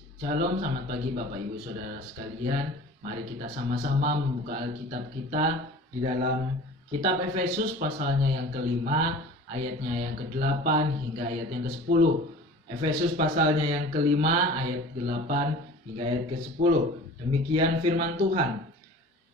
Shalom, selamat pagi Bapak Ibu Saudara sekalian. Mari kita sama-sama membuka Alkitab kita di dalam kitab Efesus pasalnya yang kelima, ayatnya yang ke-8 hingga ayat yang ke-10. Efesus pasalnya yang kelima, ayat ke-8 hingga ayat ke-10. Demikian firman Tuhan.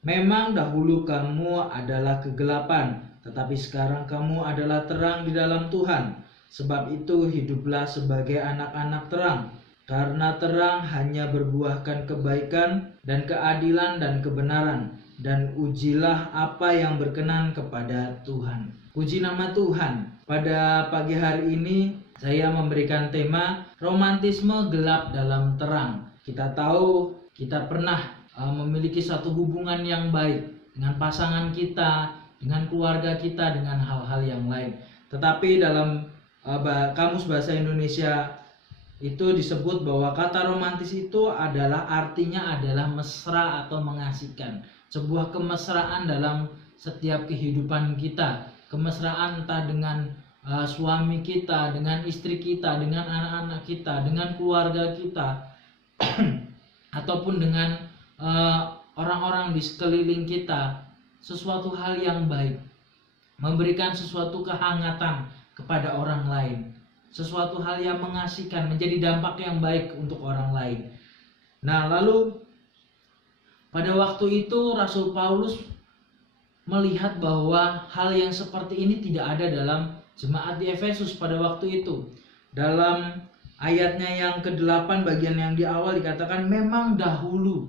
Memang dahulu kamu adalah kegelapan, tetapi sekarang kamu adalah terang di dalam Tuhan. Sebab itu hiduplah sebagai anak-anak terang. Karena terang hanya berbuahkan kebaikan dan keadilan dan kebenaran, dan ujilah apa yang berkenan kepada Tuhan. Puji nama Tuhan. Pada pagi hari ini saya memberikan tema romantisme gelap dalam terang. Kita tahu kita pernah memiliki satu hubungan yang baik dengan pasangan kita, dengan keluarga kita, dengan hal-hal yang lain. Tetapi dalam Kamus Bahasa Indonesia itu disebut bahwa kata romantis itu artinya adalah mesra atau mengasihkan. Sebuah kemesraan dalam setiap kehidupan kita. Kemesraan entah dengan suami kita, dengan istri kita, dengan anak-anak kita, dengan keluarga kita ataupun dengan orang-orang di sekeliling kita. Sesuatu hal yang baik, memberikan sesuatu kehangatan kepada orang lain, sesuatu hal yang mengasihkan, menjadi dampak yang baik untuk orang lain. Nah, lalu pada waktu itu Rasul Paulus melihat bahwa hal yang seperti ini tidak ada dalam jemaat di Efesus pada waktu itu. Dalam ayatnya yang ke-8 bagian yang di awal dikatakan memang dahulu.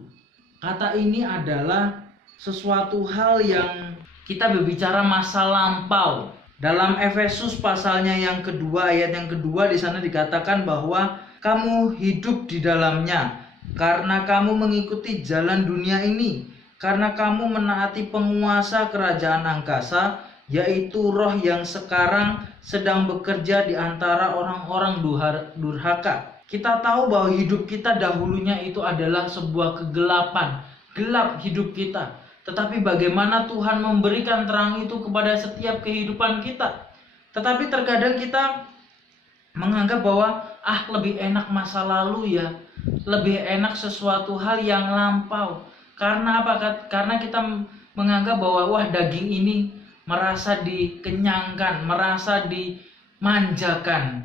Kata ini adalah sesuatu hal yang kita berbicara masa lampau. Dalam Efesus pasalnya yang kedua, ayat yang kedua, di sana dikatakan bahwa kamu hidup di dalamnya karena kamu mengikuti jalan dunia ini, karena kamu menaati penguasa kerajaan angkasa, yaitu roh yang sekarang sedang bekerja di antara orang-orang durhaka. Kita tahu bahwa hidup kita dahulunya itu adalah sebuah kegelapan, gelap hidup kita. Tetapi bagaimana Tuhan memberikan terang itu kepada setiap kehidupan kita. Tetapi terkadang kita menganggap bahwa lebih enak masa lalu ya. Lebih enak sesuatu hal yang lampau. Karena apa? Karena kita menganggap bahwa daging ini merasa dikenyangkan, merasa dimanjakan.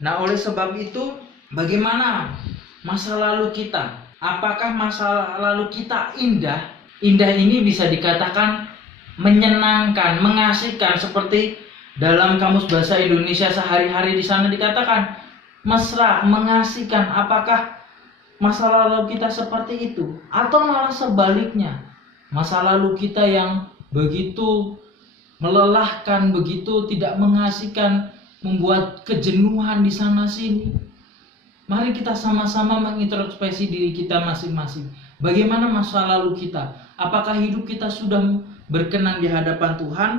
Nah, oleh sebab itu bagaimana masa lalu kita? Apakah masa lalu kita indah? Indah ini bisa dikatakan menyenangkan, mengasihkan, seperti dalam Kamus Bahasa Indonesia sehari-hari di sana dikatakan mesra, mengasihkan. Apakah masa lalu kita seperti itu? Atau malah sebaliknya, masa lalu kita yang begitu melelahkan, begitu tidak mengasihkan, membuat kejenuhan di sana sini? Mari kita sama-sama mengintrospeksi diri kita masing-masing. Bagaimana masa lalu kita? Apakah hidup kita sudah berkenan di hadapan Tuhan,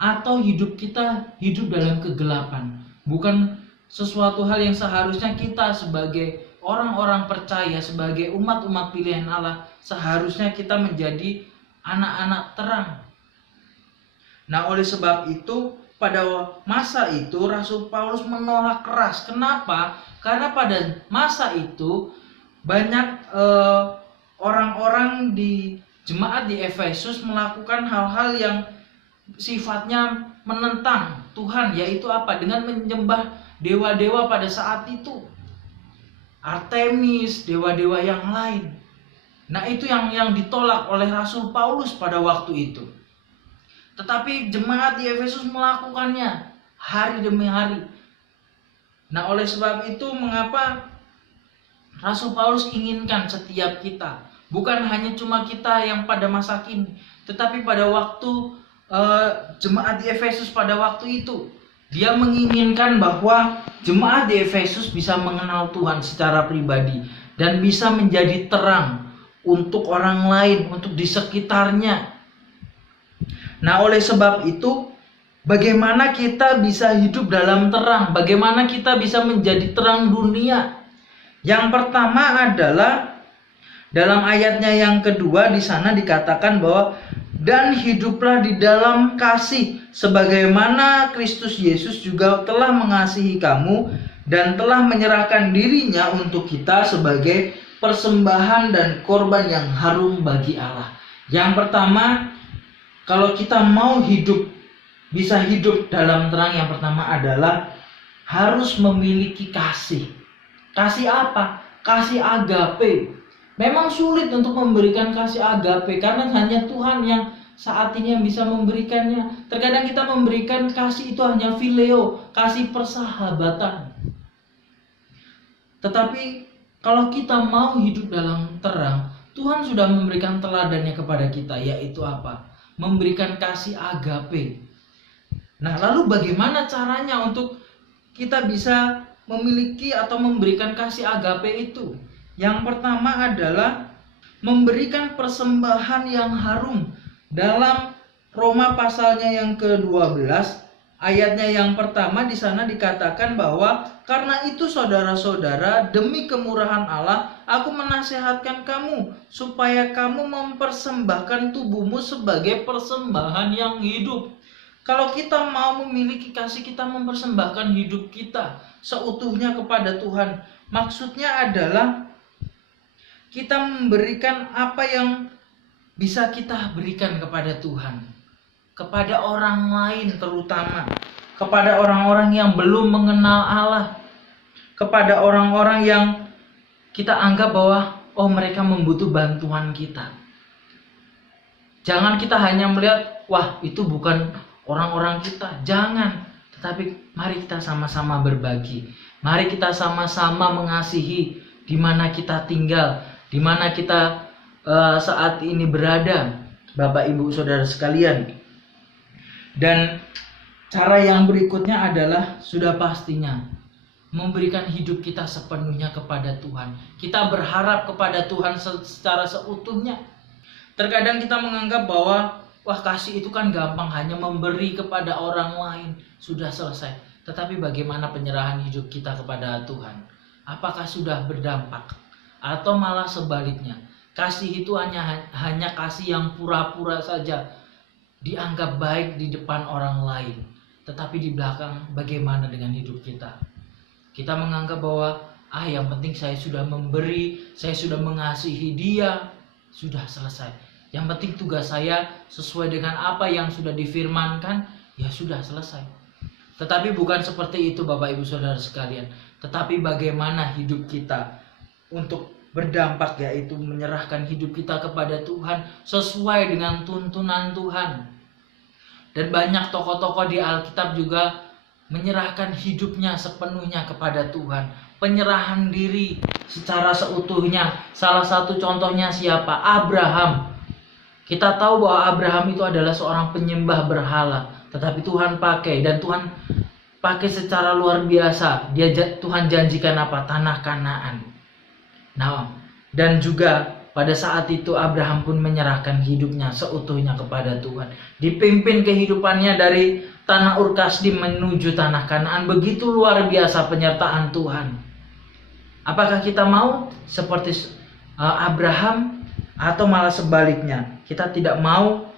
atau hidup kita hidup dalam kegelapan? Bukan sesuatu hal yang seharusnya kita sebagai orang-orang percaya, sebagai umat-umat pilihan Allah, seharusnya kita menjadi anak-anak terang. Nah, oleh sebab itu pada masa itu Rasul Paulus menolak keras. Kenapa? Karena pada masa itu banyak orang-orang di jemaat di Efesus melakukan hal-hal yang sifatnya menentang Tuhan, yaitu apa? Dengan menyembah dewa-dewa pada saat itu. Artemis, dewa-dewa yang lain. Nah, itu yang ditolak oleh Rasul Paulus pada waktu itu. Tetapi jemaat di Efesus melakukannya hari demi hari. Nah, oleh sebab itu mengapa Rasul Paulus inginkan setiap kita, bukan hanya cuma kita yang pada masa kini, tetapi pada waktu jemaat di Efesus pada waktu itu, dia menginginkan bahwa jemaat di Efesus bisa mengenal Tuhan secara pribadi dan bisa menjadi terang untuk orang lain, untuk di sekitarnya. Nah, oleh sebab itu, bagaimana kita bisa hidup dalam terang? Bagaimana kita bisa menjadi terang dunia? Yang pertama adalah dalam ayatnya yang kedua, di sana dikatakan bahwa dan hiduplah di dalam kasih sebagaimana Kristus Yesus juga telah mengasihi kamu dan telah menyerahkan dirinya untuk kita sebagai persembahan dan korban yang harum bagi Allah. Yang pertama, kalau kita mau bisa hidup dalam terang, yang pertama adalah harus memiliki kasih. Kasih apa? Kasih agape. Memang sulit untuk memberikan kasih agape karena hanya Tuhan yang saat ini yang bisa memberikannya. Terkadang kita memberikan kasih itu hanya phileo, kasih persahabatan. Tetapi kalau kita mau hidup dalam terang, Tuhan sudah memberikan teladannya kepada kita, yaitu apa? Memberikan kasih agape. Nah, lalu bagaimana caranya untuk kita bisa memiliki atau memberikan kasih agape itu? Yang pertama adalah memberikan persembahan yang harum. Dalam Roma pasalnya yang ke-12, ayatnya yang pertama di sana dikatakan bahwa karena itu saudara-saudara, demi kemurahan Allah, aku menasehatkan kamu supaya kamu mempersembahkan tubuhmu sebagai persembahan yang hidup. Kalau kita mau memiliki kasih, kita mempersembahkan hidup kita seutuhnya kepada Tuhan. Maksudnya adalah kita memberikan apa yang bisa kita berikan kepada Tuhan, kepada orang lain terutama, kepada orang-orang yang belum mengenal Allah, kepada orang-orang yang kita anggap bahwa mereka membutuh bantuan kita. Jangan kita hanya melihat, wah itu bukan orang-orang kita. Jangan, tetapi mari kita sama-sama berbagi. Mari kita sama-sama mengasihi di mana kita tinggal, di mana kita saat ini berada, Bapak Ibu Saudara sekalian. Dan cara yang berikutnya adalah sudah pastinya memberikan hidup kita sepenuhnya kepada Tuhan. Kita berharap kepada Tuhan secara seutuhnya. Terkadang kita menganggap bahwa wah, kasih itu kan gampang, hanya memberi kepada orang lain sudah selesai. Tetapi bagaimana penyerahan hidup kita kepada Tuhan? Apakah sudah berdampak? Atau malah sebaliknya, kasih itu hanya kasih yang pura-pura saja, dianggap baik di depan orang lain, tetapi di belakang bagaimana dengan hidup kita? Kita menganggap bahwa yang penting saya sudah memberi, saya sudah mengasihi dia, sudah selesai. Yang penting tugas saya sesuai dengan apa yang sudah difirmankan, ya sudah selesai. Tetapi bukan seperti itu Bapak Ibu Saudara sekalian. Tetapi bagaimana hidup kita untuk berdampak, yaitu menyerahkan hidup kita kepada Tuhan sesuai dengan tuntunan Tuhan. Dan banyak tokoh-tokoh di Alkitab juga menyerahkan hidupnya sepenuhnya kepada Tuhan. Penyerahan diri secara seutuhnya. Salah satu contohnya siapa? Abraham. Kita tahu bahwa Abraham itu adalah seorang penyembah berhala, tetapi Tuhan pakai, dan Tuhan pakai secara luar biasa. Tuhan janjikan apa? Tanah Kanaan. Nah, dan juga pada saat itu Abraham pun menyerahkan hidupnya seutuhnya kepada Tuhan. Dipimpin kehidupannya dari tanah Ur Kasdim menuju tanah Kanaan. Begitu luar biasa penyertaan Tuhan. Apakah kita mau seperti Abraham, atau malah sebaliknya, kita tidak mau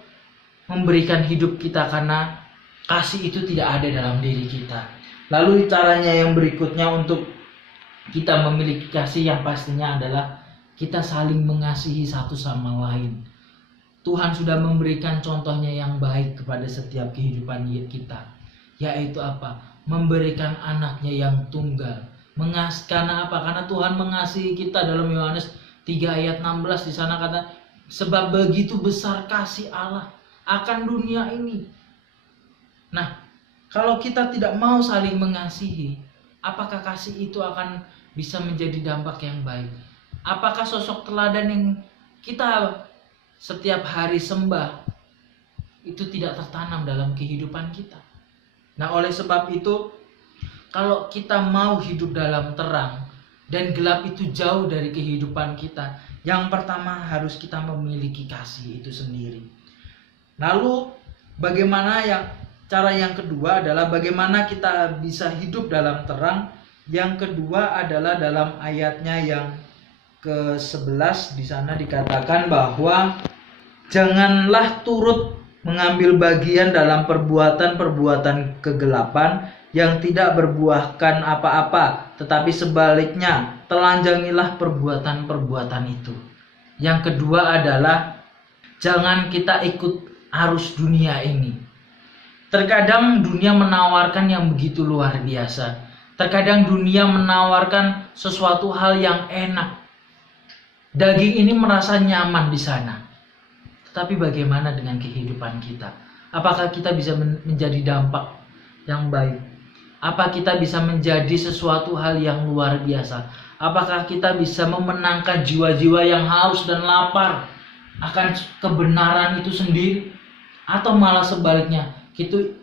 memberikan hidup kita karena kasih itu tidak ada dalam diri kita? Lalu caranya yang berikutnya untuk kita memiliki kasih yang pastinya adalah kita saling mengasihi satu sama lain. Tuhan sudah memberikan contohnya yang baik kepada setiap kehidupan kita, yaitu apa? Memberikan anaknya yang tunggal. Karena apa? Karena Tuhan mengasihi kita. Dalam Yohanes 3 ayat 16 di sana kata, sebab begitu besar kasih Allah akan dunia ini. Nah, kalau kita tidak mau saling mengasihi, apakah kasih itu akan bisa menjadi dampak yang baik? Apakah sosok teladan yang kita setiap hari sembah itu tidak tertanam dalam kehidupan kita? Nah, oleh sebab itu, kalau kita mau hidup dalam terang dan gelap itu jauh dari kehidupan kita, yang pertama harus kita memiliki kasih itu sendiri. Lalu bagaimana cara yang kedua adalah bagaimana kita bisa hidup dalam terang. Yang kedua adalah dalam ayatnya yang ke-11 di sana dikatakan bahwa janganlah turut mengambil bagian dalam perbuatan-perbuatan kegelapan, yang tidak berbuahkan apa-apa, tetapi sebaliknya telanjangilah perbuatan-perbuatan itu. Yang kedua adalah jangan kita ikut arus dunia ini. Terkadang dunia menawarkan yang begitu luar biasa. Terkadang dunia menawarkan sesuatu hal yang enak. Daging ini merasa nyaman di sana. Tetapi bagaimana dengan kehidupan kita? Apakah kita bisa menjadi dampak yang baik? Apa kita bisa menjadi sesuatu hal yang luar biasa? Apakah kita bisa memenangkan jiwa-jiwa yang haus dan lapar akan kebenaran itu sendiri? Atau malah sebaliknya,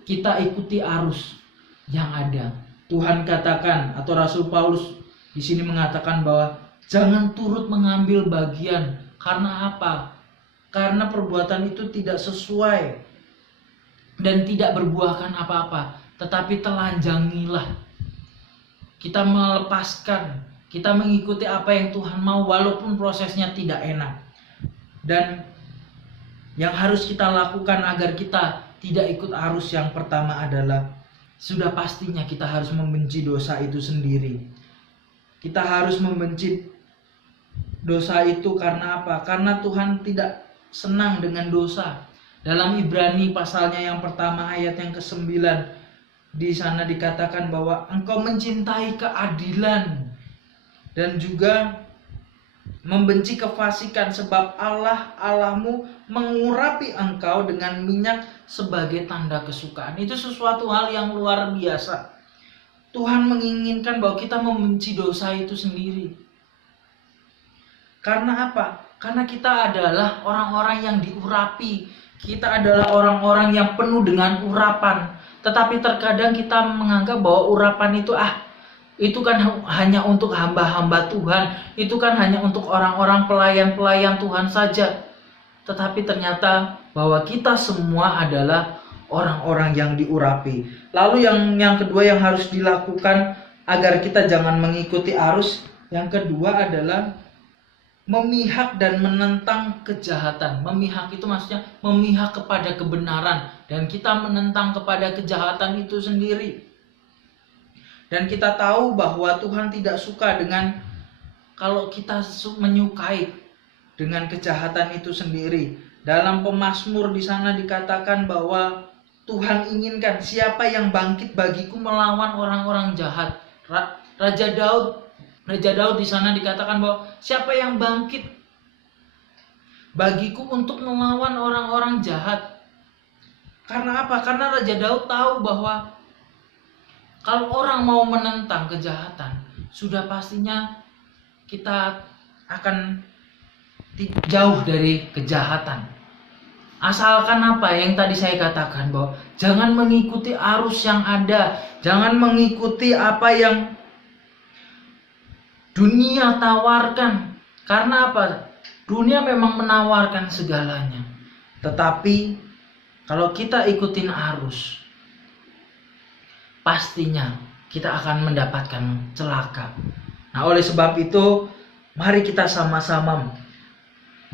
kita ikuti arus yang ada. Tuhan katakan, atau Rasul Paulus di sini mengatakan bahwa jangan turut mengambil bagian. Karena apa? Karena perbuatan itu tidak sesuai dan tidak berbuahkan apa-apa. Tetapi telanjangilah. Kita melepaskan, kita mengikuti apa yang Tuhan mau walaupun prosesnya tidak enak. Dan yang harus kita lakukan agar kita tidak ikut arus yang pertama adalah sudah pastinya kita harus membenci dosa itu sendiri. Kita harus membenci dosa itu karena apa? Karena Tuhan tidak senang dengan dosa. Dalam Ibrani pasalnya yang pertama ayat yang ke-9, di sana dikatakan bahwa engkau mencintai keadilan dan juga membenci kefasikan, sebab Allahmu mengurapi engkau dengan minyak sebagai tanda kesukaan. Itu sesuatu hal yang luar biasa. Tuhan menginginkan bahwa kita membenci dosa itu sendiri. Karena apa? Karena kita adalah orang-orang yang diurapi. Kita adalah orang-orang yang penuh dengan urapan. Tetapi terkadang kita menganggap bahwa urapan itu kan hanya untuk hamba-hamba Tuhan. Itu kan hanya untuk orang-orang pelayan-pelayan Tuhan saja. Tetapi ternyata bahwa kita semua adalah orang-orang yang diurapi. Lalu yang kedua yang harus dilakukan agar kita jangan mengikuti arus, yang kedua adalah memihak dan menentang kejahatan. Memihak itu maksudnya memihak kepada kebenaran, dan kita menentang kepada kejahatan itu sendiri. Dan kita tahu bahwa Tuhan tidak suka dengan kalau kita menyukai dengan kejahatan itu sendiri. Dalam Pemazmur di sana dikatakan bahwa Tuhan inginkan siapa yang bangkit bagiku melawan orang-orang jahat. Raja Daud di sana dikatakan bahwa siapa yang bangkit bagiku untuk melawan orang-orang jahat. Karena apa? Karena Raja Daud tahu bahwa kalau orang mau menentang kejahatan, sudah pastinya kita akan jauh dari kejahatan. Asalkan apa yang tadi saya katakan, bahwa jangan mengikuti arus yang ada, jangan mengikuti apa yang dunia tawarkan. Karena apa? Dunia memang menawarkan segalanya. Tetapi kalau kita ikutin arus, pastinya kita akan mendapatkan celaka. Nah, oleh sebab itu, mari kita sama-sama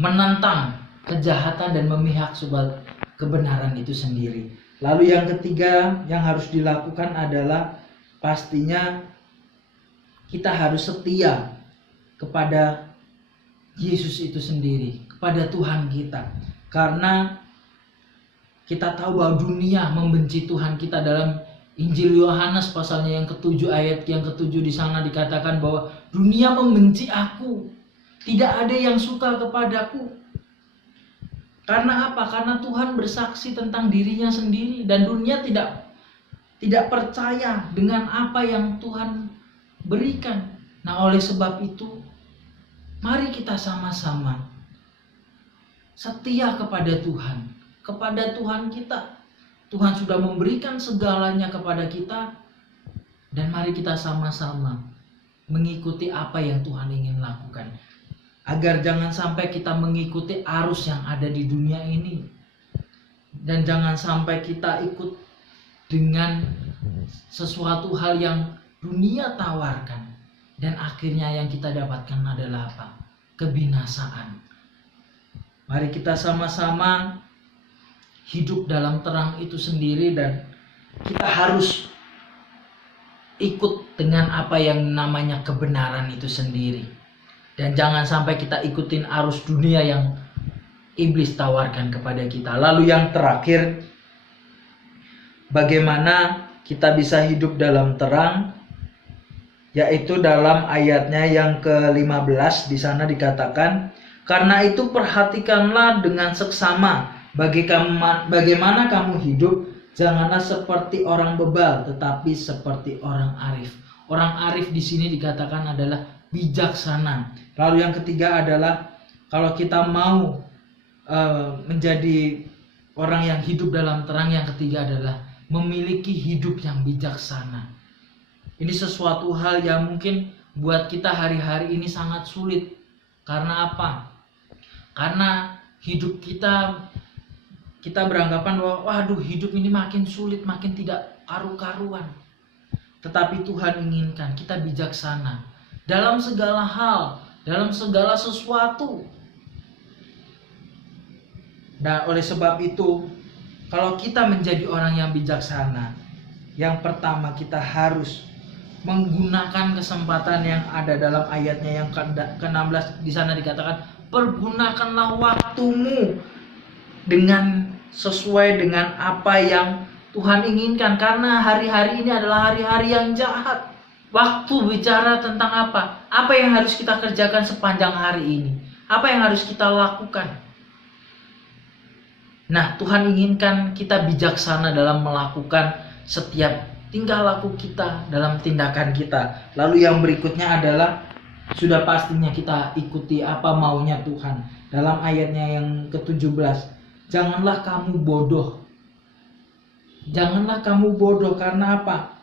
menentang kejahatan dan memihak sebab kebenaran itu sendiri. Lalu yang ketiga yang harus dilakukan adalah pastinya kita harus setia kepada Yesus itu sendiri, kepada Tuhan kita. Karena kita tahu bahwa dunia membenci Tuhan kita. Dalam Injil Yohanes pasalnya yang ke-7 ayat yang ke-7 di sana dikatakan bahwa dunia membenci aku, tidak ada yang suka kepadaku. Karena apa? Karena Tuhan bersaksi tentang dirinya sendiri, dan dunia tidak percaya dengan apa yang Tuhan berikan. Nah, oleh sebab itu, mari kita sama-sama setia kepada Tuhan kita. Tuhan sudah memberikan segalanya kepada kita, dan mari kita sama-sama mengikuti apa yang Tuhan ingin lakukan. Agar jangan sampai kita mengikuti arus yang ada di dunia ini, dan jangan sampai kita ikut dengan sesuatu hal yang dunia tawarkan, dan akhirnya yang kita dapatkan adalah apa? Kebinasaan. Mari kita sama-sama hidup dalam terang itu sendiri, dan kita harus ikut dengan apa yang namanya kebenaran itu sendiri. Dan jangan sampai kita ikutin arus dunia yang iblis tawarkan kepada kita. Lalu yang terakhir, bagaimana kita bisa hidup dalam terang, yaitu dalam ayatnya yang ke-15 di sana dikatakan, karena itu perhatikanlah dengan seksama bagaimana kamu hidup, janganlah seperti orang bebal, tetapi seperti orang arif. Orang arif di sini dikatakan adalah bijaksana. Lalu yang ketiga adalah kalau kita mau menjadi orang yang hidup dalam terang, yang ketiga adalah memiliki hidup yang bijaksana. Ini sesuatu hal yang mungkin buat kita hari-hari ini sangat sulit. Karena apa? Karena hidup kita beranggapan bahwa waduh, hidup ini makin sulit, makin tidak karu-karuan. Tetapi Tuhan inginkan kita bijaksana dalam segala hal, dalam segala sesuatu. Nah, oleh sebab itu, kalau kita menjadi orang yang bijaksana, yang pertama kita harus menggunakan kesempatan yang ada dalam ayatnya yang ke-16 di sana dikatakan, pergunakanlah waktumu dengan sesuai dengan apa yang Tuhan inginkan, karena hari-hari ini adalah hari-hari yang jahat. Waktu bicara tentang apa? Apa yang harus kita kerjakan sepanjang hari ini? Apa yang harus kita lakukan? Nah, Tuhan inginkan kita bijaksana dalam melakukan setiap tingkah laku kita, dalam tindakan kita. Lalu yang berikutnya adalah sudah pastinya kita ikuti apa maunya Tuhan. Dalam ayatnya yang ke-17, janganlah kamu bodoh. Janganlah kamu bodoh, karena apa?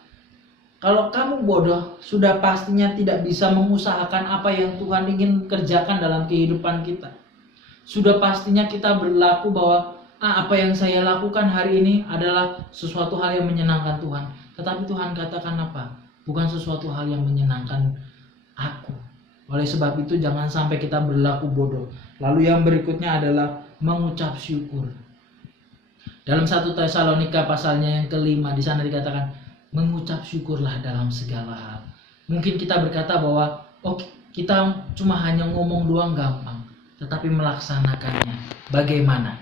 Kalau kamu bodoh, sudah pastinya tidak bisa mengusahakan apa yang Tuhan ingin kerjakan dalam kehidupan kita. Sudah pastinya kita berlaku bahwa apa yang saya lakukan hari ini adalah sesuatu hal yang menyenangkan Tuhan. Tetapi Tuhan katakan apa? Bukan sesuatu hal yang menyenangkan aku. Oleh sebab itu jangan sampai kita berlaku bodoh. Lalu yang berikutnya adalah mengucap syukur. Dalam 1 Tesalonika pasalnya yang ke-5 di sana dikatakan, mengucap syukurlah dalam segala hal. Mungkin kita berkata bahwa kita cuma hanya ngomong doang gampang, tetapi melaksanakannya bagaimana?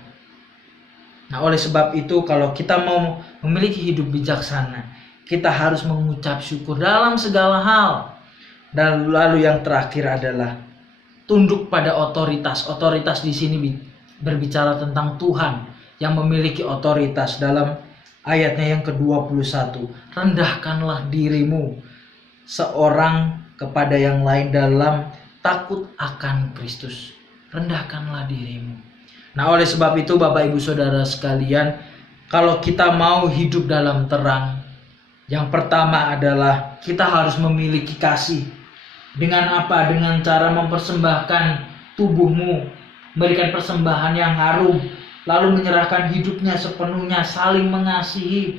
Nah, oleh sebab itu kalau kita mau memiliki hidup bijaksana, kita harus mengucap syukur dalam segala hal. Dan lalu yang terakhir adalah tunduk pada otoritas. Otoritas di sini berbicara tentang Tuhan yang memiliki otoritas. Dalam ayatnya yang ke-21, rendahkanlah dirimu seorang kepada yang lain dalam takut akan Kristus. Rendahkanlah dirimu. Nah, oleh sebab itu Bapak Ibu Saudara sekalian, kalau kita mau hidup dalam terang, yang pertama adalah kita harus memiliki kasih. Dengan apa? Dengan cara mempersembahkan tubuhmu, memberikan persembahan yang harum, lalu menyerahkan hidupnya sepenuhnya, saling mengasihi.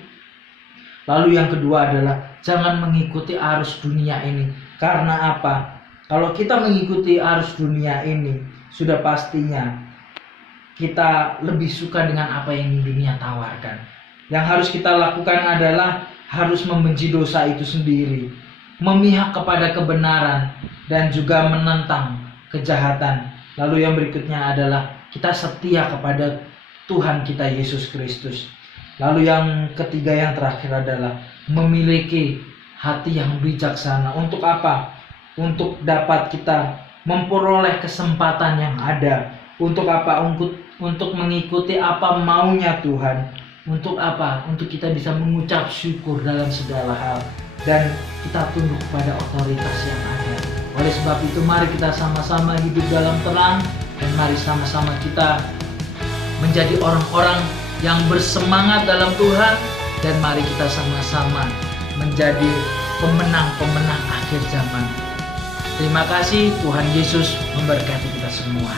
Lalu yang kedua adalah jangan mengikuti arus dunia ini. Karena apa? Kalau kita mengikuti arus dunia ini, sudah pastinya kita lebih suka dengan apa yang dunia tawarkan. Yang harus kita lakukan adalah harus membenci dosa itu sendiri, memihak kepada kebenaran, dan juga menentang kejahatan. Lalu yang berikutnya adalah kita setia kepada Tuhan kita Yesus Kristus. Lalu yang ketiga, yang terakhir adalah memiliki hati yang bijaksana. Untuk apa? Untuk dapat kita memperoleh kesempatan yang ada. Untuk apa? Untuk mengikuti apa maunya Tuhan. Untuk apa? Untuk kita bisa mengucap syukur dalam segala hal. Dan kita tunduk pada otoritas yang ada. Oleh sebab itu mari kita sama-sama hidup dalam terang. Dan mari sama-sama kita menjadi orang-orang yang bersemangat dalam Tuhan. Dan mari kita sama-sama menjadi pemenang-pemenang akhir zaman. Terima kasih, Tuhan Yesus memberkati kita semua.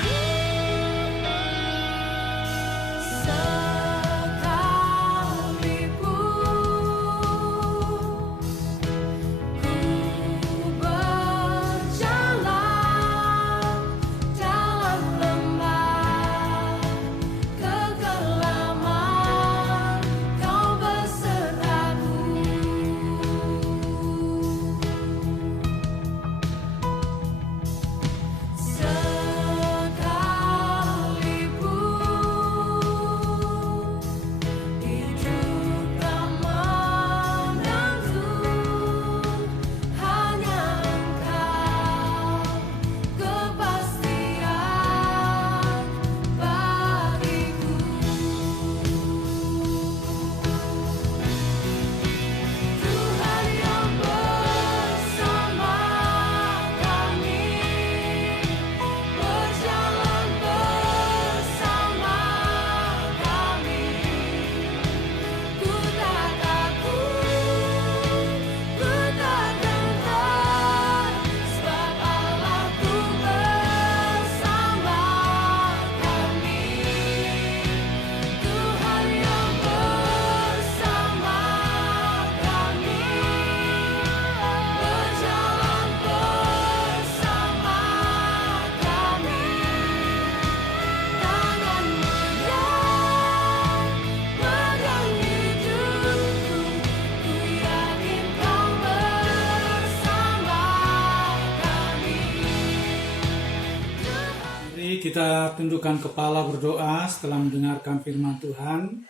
kita tundukkan kepala berdoa setelah mendengarkan firman Tuhan.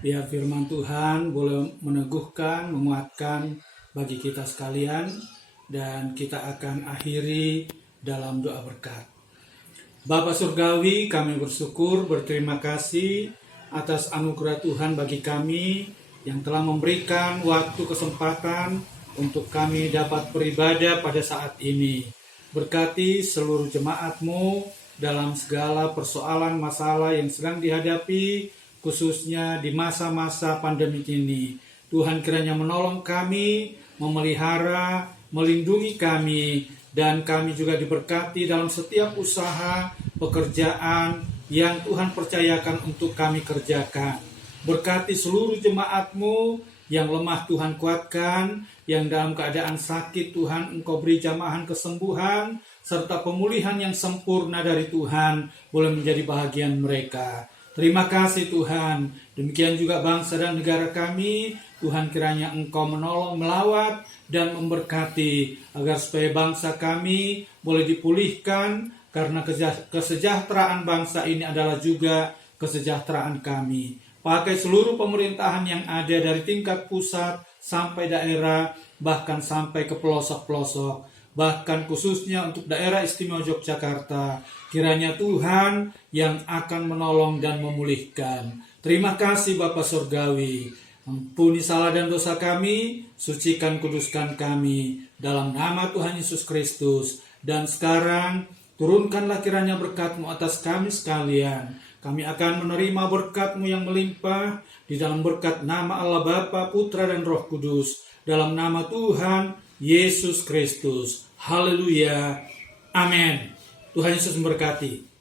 Biar firman Tuhan boleh meneguhkan, menguatkan bagi kita sekalian. Dan kita akan akhiri dalam doa berkat. Bapa Surgawi, kami bersyukur, berterima kasih atas anugerah Tuhan bagi kami yang telah memberikan waktu kesempatan untuk kami dapat beribadah pada saat ini. Berkati seluruh jemaat-Mu dalam segala persoalan masalah yang sedang dihadapi, khususnya di masa-masa pandemi ini. Tuhan kiranya menolong kami, memelihara, melindungi kami, dan kami juga diberkati dalam setiap usaha, pekerjaan yang Tuhan percayakan untuk kami kerjakan. Berkati seluruh jemaat-Mu yang lemah Tuhan kuatkan, yang dalam keadaan sakit Tuhan Engkau beri jamahan kesembuhan, serta pemulihan yang sempurna dari Tuhan boleh menjadi bahagian mereka. Terima kasih Tuhan. Demikian juga bangsa dan negara kami, Tuhan kiranya Engkau menolong, melawat, dan memberkati agar supaya bangsa kami boleh dipulihkan, karena kesejahteraan bangsa ini adalah juga kesejahteraan kami. Pakai seluruh pemerintahan yang ada dari tingkat pusat sampai daerah, bahkan sampai ke pelosok-pelosok, bahkan khususnya untuk daerah istimewa Yogyakarta. Kiranya Tuhan yang akan menolong dan memulihkan. Terima kasih Bapa Surgawi. Ampuni salah dan dosa kami, sucikan kuduskan kami dalam nama Tuhan Yesus Kristus. Dan sekarang turunkanlah kiranya berkat-Mu atas kami sekalian. Kami akan menerima berkat-Mu yang melimpah di dalam berkat nama Allah Bapa, Putra, dan Roh Kudus. Dalam nama Tuhan Yesus Kristus. Haleluya. Amin. Tuhan Yesus memberkati.